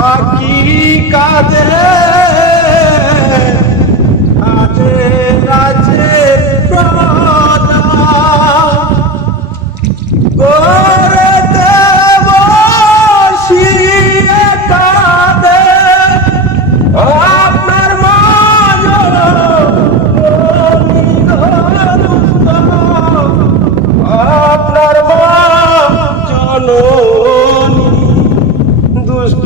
পাখি কাঁদে আজে রাজে করে দেব শিরে কাঁদে আপনার মা আপনার মা জননী দুষ্ট